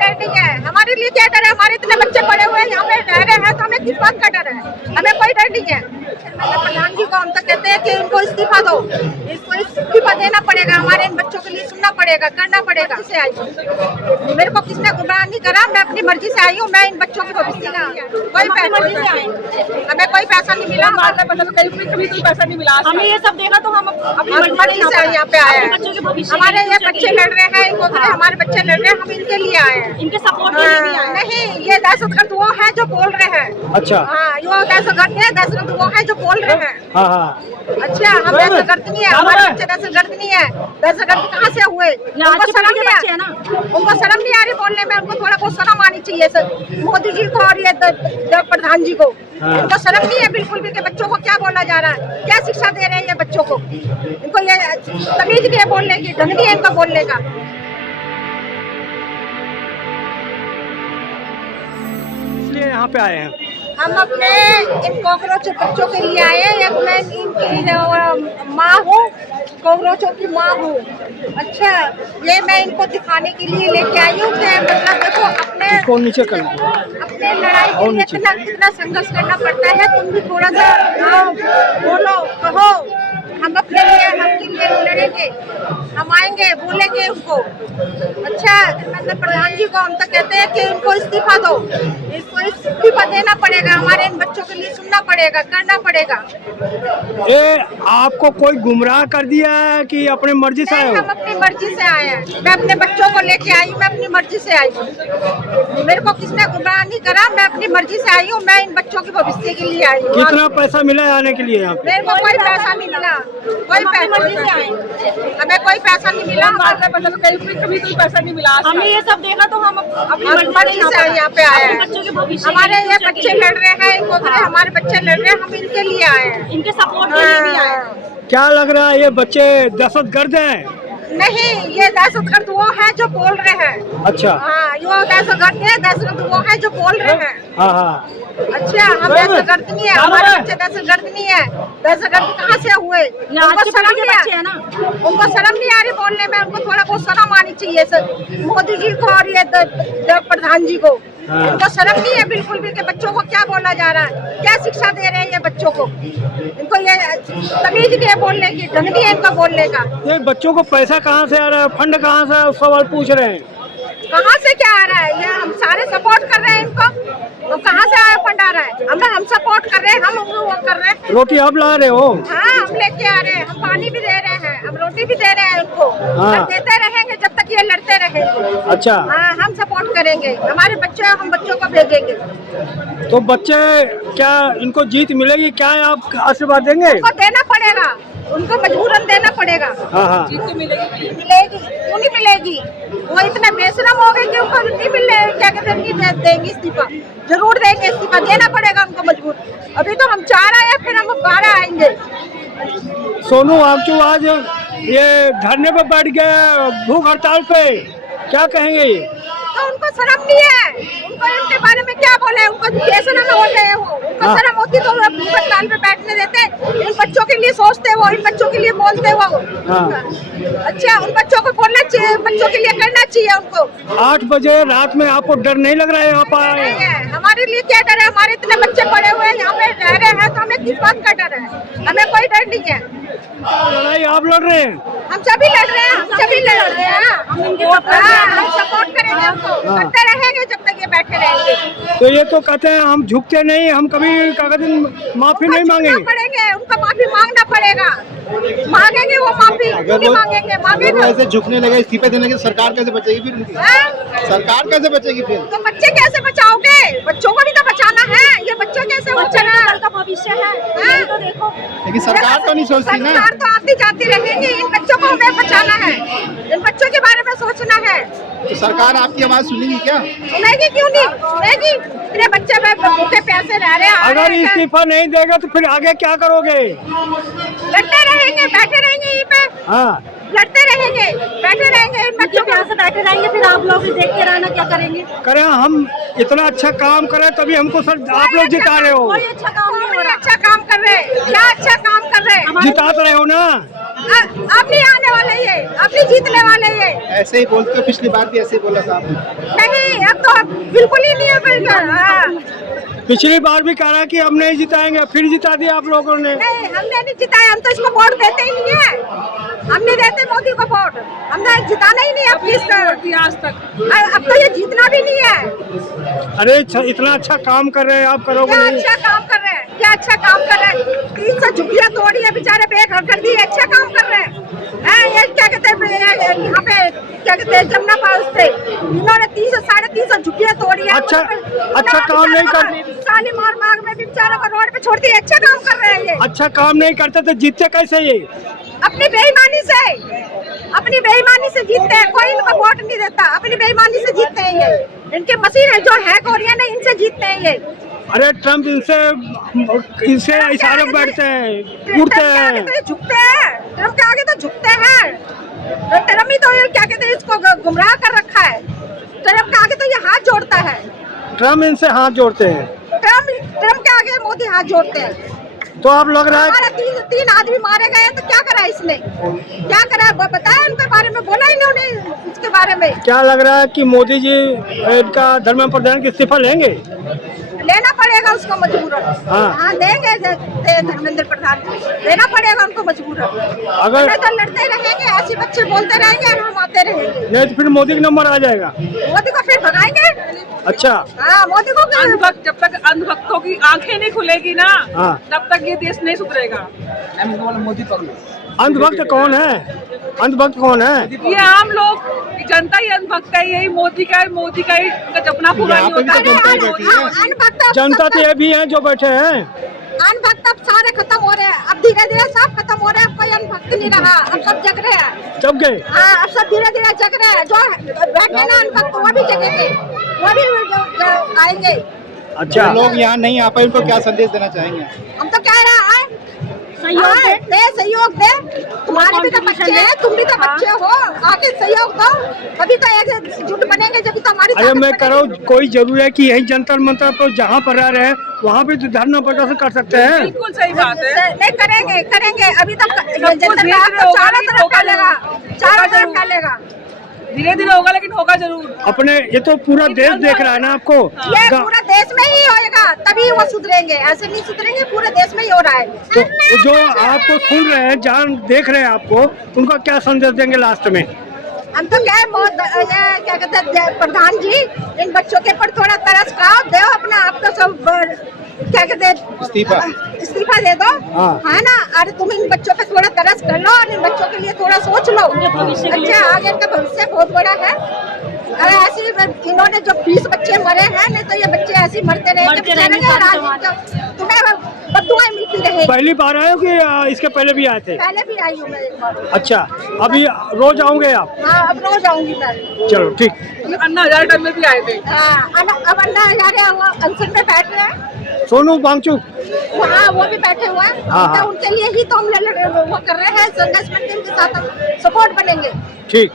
डर नहीं है, हमारे लिए क्या डर है? हमारे इतने बच्चे पड़े हुए हैं यहाँ पे रह रहे हैं, तो हमें किस बात का डर है? हमें कोई डर नहीं है। प्रधान जी को हम तो कहते हैं कि उनको इस्तीफा दो, इसको इस्तीफा देना पड़ेगा, हमारे इन बच्चों के लिए सुनना पड़ेगा, करना पड़ेगा। से आई हूँ, मेरे को किसने गुमराह नहीं करा, मैं अपनी मर्जी से आई हूँ, मैं इन बच्चों की भविष्य का कोई पैसा हमें कोई पैसा नहीं मिला, कभी कोई पैसा नहीं मिला, हमें ये सब देगा तो हम अपनी मर्जी से यहाँ पे आए हैं। बच्चों के भविष्य हमारे ये बच्चे लड़ रहे हैं, इनको हमारे बच्चे लड़ रहे हैं, हम इनके लिए आए हैं, इनके सपोर्ट के लिए भी आए हैं। नहीं, ये दहशतगर्द वो है जो बोल रहे हैं। अच्छा। हाँ, वो दहशतगर्द नहीं है, दहशतगर्द वो है जो बोल रहे हैं। हाँ हाँ। अच्छा, हम दहशतगर्द नहीं है, हमारे बच्चे दहशतगर्द नहीं है। दहशतगर्द कहाँ से हुए? उनको शर्म नहीं बच्चे है ना, उनको शर्म नहीं आ रही बोलने में, उनको थोड़ा बहुत शर्म आनी चाहिए सर, मोदी जी को और ये प्रधान जी को। इनको शर्म नहीं है बिल्कुल भी कि बच्चों को क्या बोला जा रहा है, क्या शिक्षा दे रहे हैं ये बच्चों को। इनको ये तमीज नहीं है बोलने की, ढंग नहीं है इनका बोलने का। इसलिए यहाँ पे आए हैं। हम अपने इन कॉकरोच बच्चों के लिए आए हैं, एक मैं इनकी माँ हूँ, कॉकरोचों की माँ हूँ। अच्छा, ये मैं इनको दिखाने के लिए लेके आई हूँ कि मतलब देखो अपने नीचे करना, अपने लड़ाई के लिए कितना संघर्ष करना पड़ता है। तुम भी थोड़ा सा आओ, बोलो, कहो, हम अपने लिए हम के लिए लड़ेंगे, हम आएंगे, बोलेंगे उनको। अच्छा, मतलब प्रधान जी को हम तो कहते हैं कि उनको इस्तीफा दो, इसको इस्तीफा देना पड़ेगा, हमारे इन बच्चों के लिए सुनना पड़ेगा, करना पड़ेगा। ये आपको कोई गुमराह कर दिया है कि अपने मर्जी से आए हो? हम अपनी मर्जी से आए हैं, मैं अपने बच्चों को लेके आई, मैं अपनी मर्जी से आई हूँ, मेरे को किसने गुमराह नहीं करा, मैं अपनी मर्जी से आई हूँ, मैं इन बच्चों के भविष्य के लिए आई हूँ। कितना पैसा मिला आने के लिए यहाँ पे? मेरे को कोई पैसा नहीं मिला, कोई पैसा नहीं, हमें कोई पैसा नहीं मिला, कभी कोई पैसा नहीं मिला। हमें ये सब देगा तो हम अपनी मर्जी से यहाँ पे आए हैं। बच्चों के भविष्य, हमारे ये बच्चे लड़ रहे हैं, इनको हमारे बच्चे लड़ रहे हैं, हम इनके लिए आए हैं, इनके सपोर्ट के लिए भी आए हैं। क्या लग रहा है ये बच्चे दहशतगर्द हैं? नहीं, ये दहशतगर्द वो है जो बोल रहे हैं। अच्छा। हाँ, ये दहशतगर्द नहीं है, दहशतगर्द वो है जो बोल रहे हैं। हाँ हाँ। अच्छा, हम दहशतगर्द नहीं है, हमारे बच्चे दहशतगर्द नहीं है। दहशतगर्द कहाँ से हुए? उनको शर्म नहीं बच्चे है ना, उनको शर्म नहीं आ रही बोलने में, उनको थोड़ा बहुत शर्म आनी चाहिए सर, मोदी जी को और ये प्रधान जी को। इनको शर्म नहीं है बिल्कुल भी कि बच्चों को क्या बोला जा रहा है, क्या शिक्षा दे रहे हैं ये बच्चों को। इनको ये तमीज नहीं है बोलने की, ढंग नहीं है इनका बोलने का। ये बच्चों को पैसा कहाँ से आ रहा है, फंड कहाँ से, सवाल पूछ रहे हैं। कहाँ से क्या आ रहा है? ये हम सारे सपोर्ट कर रहे हैं इनको, तो कहाँ से आया फंड आ रहा है? हम सपोर्ट कर रहे हैं, हम वो कर रहे हैं। रोटी आप ला रहे हो? हाँ, हम लेके आ रहे हैं, हम पानी भी दे रहे हैं, हम रोटी भी दे रहे हैं उनको। हाँ। हम देते रहेंगे जब तक ये लड़ते रहेंगे। अच्छा। हाँ, हम सपोर्ट करेंगे, हमारे बच्चे, हम बच्चों को भेजेंगे। तो बच्चे क्या इनको जीत मिलेगी? क्या आप आशीर्वाद देंगे? उनको देना पड़ेगा, उनको मजबूरन देना पड़ेगा। हाँ हाँ। जीत तो मिलेगी, क्यों नहीं मिलेगी? वो इतने बेशरम हो गए कि उनको नहीं मिले, क्या कहते हैं, नहीं देंगे इस्तीफा, जरूर देंगे इस्तीफा, देना पड़ेगा उनको मजबूर। अभी तो हम 4 आए, फिर हम 12 आएंगे। सोनू, आप जो आज ये धरने पे बैठ गए भूख हड़ताल पे, क्या कहेंगे ये? तो उनको शर्म नहीं है, उनको इनके बारे में क्या बोले, उनको बेशरम होते हैं वो, उनको शर्म होती तो वो भूख हड़ताल पे बैठने देते। इन बच्चों के लिए सोचते वो, इन बच्चों के लिए बोलते वो। अच्छा, उन बच्चों को बोलना चाहिए, बच्चों के लिए करना चाहिए उनको। 8 बजे रात में आपको डर नहीं लग रहा है यहाँ पर आए? हमारे लिए क्या डर है? हमारे इतने बच्चे पड़े हुए हैं यहाँ पे रह रहे हैं, तो हमें किस बात का डर है? हमें कोई डर नहीं है। लड़ाई आप लड़ रहे हैं? हम सभी लड़ रहे हैं, हम सभी लड़ रहे हैं, हम सपोर्ट करेंगे उनको, करते रहेंगे जब तक ये बैठे रहेंगे। तो ये तो कहते हैं हम झुकते नहीं, हम कभी माफी नहीं मांगेंगे। पड़ेंगे, उनको माफी मांगना पड़ेगा, मांगेंगे वो माफी, नहीं मांगेंगे, मांगेगा। ऐसे झुकने लगे, इस्तीफे देने के, सरकार कैसे बचेगी फिर उनकी? सरकार कैसे बचेगी फिर? तो बच्चे कैसे बचाओगे? बच्चों को भी तो बचाना है, ये बच्चों कैसे बचाना है? का भविष्य है, तो देखो। लेकिन सरकार तो नहीं सोचती ना। सरकार तो आती जाती रहेंगी, इन बच्चों को हमें बचाना है, इन बच्चों के बारे में सोचना है। तो सरकार आपकी आवाज सुनेगी क्या? सुनेगी, क्यों नहीं सुनेगी? मेरे बच्चे भूखे प्यासे रह रहे हैं। अगर इस्तीफा नहीं देगा तो फिर आगे क्या करोगे? लड़ते रहेंगे, बैठे रहेंगे यहीं पे। हाँ, लड़ते रहेंगे, बैठे रहेंगे, इन बच्चों के यहाँ से बैठे रहेंगे, फिर आप लोग देखते रहना, क्या करेंगे? करें हम इतना अच्छा काम करें तभी हमको सर आप लोग जिता रहे हो। कोई अच्छा काम नहीं हो रहा। अच्छा काम कर रहे हैं, क्या अच्छा काम कर रहे हैं? जिता तो रहे हो ना। अब नहीं आने वाले ये, अब नहीं जीतने वाले ये। ऐसे ही बोलते हो, पिछली बार भी ऐसे ही बोला था आपने। नहीं, अब तो बिल्कुल ही नहीं है बिल्कुल। पिछली बार भी कहा कि हम नहीं जिताएंगे, फिर जिता दिया आप लोगों ने। नहीं, हमने नहीं जिताया, हम तो इसको वोट देते ही नहीं है। हम नहीं देते मोदी को वोट, हमने जिताना ही नहीं है अब आज तक। अब तो ये जीतना भी नहीं है। अरे इतना अच्छा काम कर रहे हैं आप, करोगे क्या नहीं? अच्छा काम कर रहे हैं, क्या अच्छा काम कर रहे हैं। 300 झुग्गियां तोड़ी है बेचारे, बेघर कर दी, अच्छा काम कर रहे हैं। ये क्या कहते हैं यहाँ पे, क्या कहते हैं जमुना पास पे इन्होंने 300-350 झुग्गियां तोड़ी है। अच्छा काम नहीं कर, शालीमार बाग में भी बेचारों को रोड पे छोड़ दिए। अच्छा काम कर रहे हैं ये। अच्छा काम नहीं करते तो जीतते कैसे ये? अपनी बेईमानी से, अपनी बेईमानी से जीतते हैं। कोई इनको वोट नहीं देता, अपनी बेईमानी से जीतते हैं ये। इनके मशीन जो हैक हो रही है ना, इनसे जीतते हैं ये। अरे ट्रम्प इनसे इशारे बैठते हैं, उठते हैं। तो ये झुकते हैं, ट्रम्प के आगे तो झुकते हैं। ट्रम्प ही तो ये क्या कहते हैं इसको गुमराह कर रखा है। ट्रम्प के आगे तो ये हाथ जोड़ता है। ट्रम्प इनसे हाथ जोड़ते हैं। ट्रम्प के आगे मोदी हाथ जोड़ते हैं। तो आप लग रहा है हमारा तीन आदमी मारे गए, तो क्या करा इसने, क्या करा बताया उनके बारे में, बोला इन्होंने इसके बारे में। क्या लग रहा है कि मोदी जी इनका धर्मेंद्र प्रधान की इस्तीफा लेंगे? लेना पड़ेगा उसको मजबूरन। हाँ देंगे धर्मेंद्र प्रधान को, लेना पड़ेगा उनको मजबूरन। अगर तो लड़ते रहेंगे, ऐसे बच्चे बोलते रहेंगे और हम आते रहेंगे। नहीं तो फिर मोदी का नंबर आ जाएगा। मोदी को फिर भगाएंगे। अच्छा, हाँ मोदी को अंधभक्त, जब तक अंधभक्तों की आंखें नहीं खुलेगी ना, हाँ। तब तक ये देश नहीं सुधरेगा। अंधभक्त कौन है? अंधभक्त कौन है? ये आम लोग, जनता ही अंधभक्त है। यही मोदी का ही जपना पूरा नहीं होता। जनता तो ये भी है जो बैठे हैं। अनभक्त अब सारे खत्म हो रहे हैं, अब धीरे धीरे सब खत्म हो रहे हैं। अब कोई अनभक्त नहीं रहा, अब सब जग रहे हैं। जब गए हाँ, अब सब धीरे धीरे जग रहे हैं। जो बैठे ना अनभक्त, वो भी जगेंगे, वो भी आएंगे। अच्छा, जो लोग यहाँ नहीं आ पाए उनको क्या संदेश देना चाहेंगे? हम तो कह रहे हैं सहयोग दे। तुम्हारे भी तो बच्चे हैं, तुम भी तो बच्चे हो, आके सहयोग दो। अभी तो एक जुट बनेंगे जब तो हमारी। अरे मैं कह रहा हूँ, कोई जरूरी है कि यही जंतर मंतर पर जहाँ पर रह रहे हैं वहाँ भी तो धरना प्रदर्शन कर सकते हैं। बिल्कुल सही बात है। नहीं करेंगे अभी तक चारों तरफ फैलेगा, चारों तरफ फैलेगा। धीरे धीरे होगा, लेकिन होगा जरूर। अपने ये तो पूरा देश देख रहा है ना आपको। ये पूरा देश में ही होएगा, तभी वो सुधरेंगे। ऐसे नहीं सुधरेंगे, पूरे देश में ही हो रहा है। तो जो आपको सुन रहे हैं, जान देख रहे हैं आपको, उनका क्या संदेश देंगे लास्ट में? हम तो क्या क्या कहते हैं प्रधान जी, इन बच्चों के ऊपर थोड़ा तरस खाओ, दो अपना आप तो सब क्या कहते हैं इस्तीफा दे दो, है ना। अरे तुम इन बच्चों पे थोड़ा तरस कर लो और इन बच्चों के लिए थोड़ा सोच लो। अच्छा, आगे इनका भविष्य बहुत बड़ा है। अरे ऐसे इन्होंने जो 20 बच्चे मरे हैं, नहीं तो ये बच्चे ऐसे मरते रहेंगे। तुम्हें बदुआएं मिलती रहेगी। पहली बार आए हो कि इसके पहले भी आए थे? पहले भी आई हूँ मैं एक बार। अच्छा, अभी रोज आओगे आप? हाँ, अब रोज आऊंगी मैं। चलो ठीक। अन्ना हजारे टाइम में भी आए थे। हाँ, अब अन्ना हजारे अनशन में बैठ रहे हैं। सोनू वांगचुक, हाँ वो भी बैठे हुए हैं। हाँ। तो उनके लिए ही तो हम वो कर रहे हैं, संघर्ष मंदिर के साथ सपोर्ट बनेंगे। ठीक।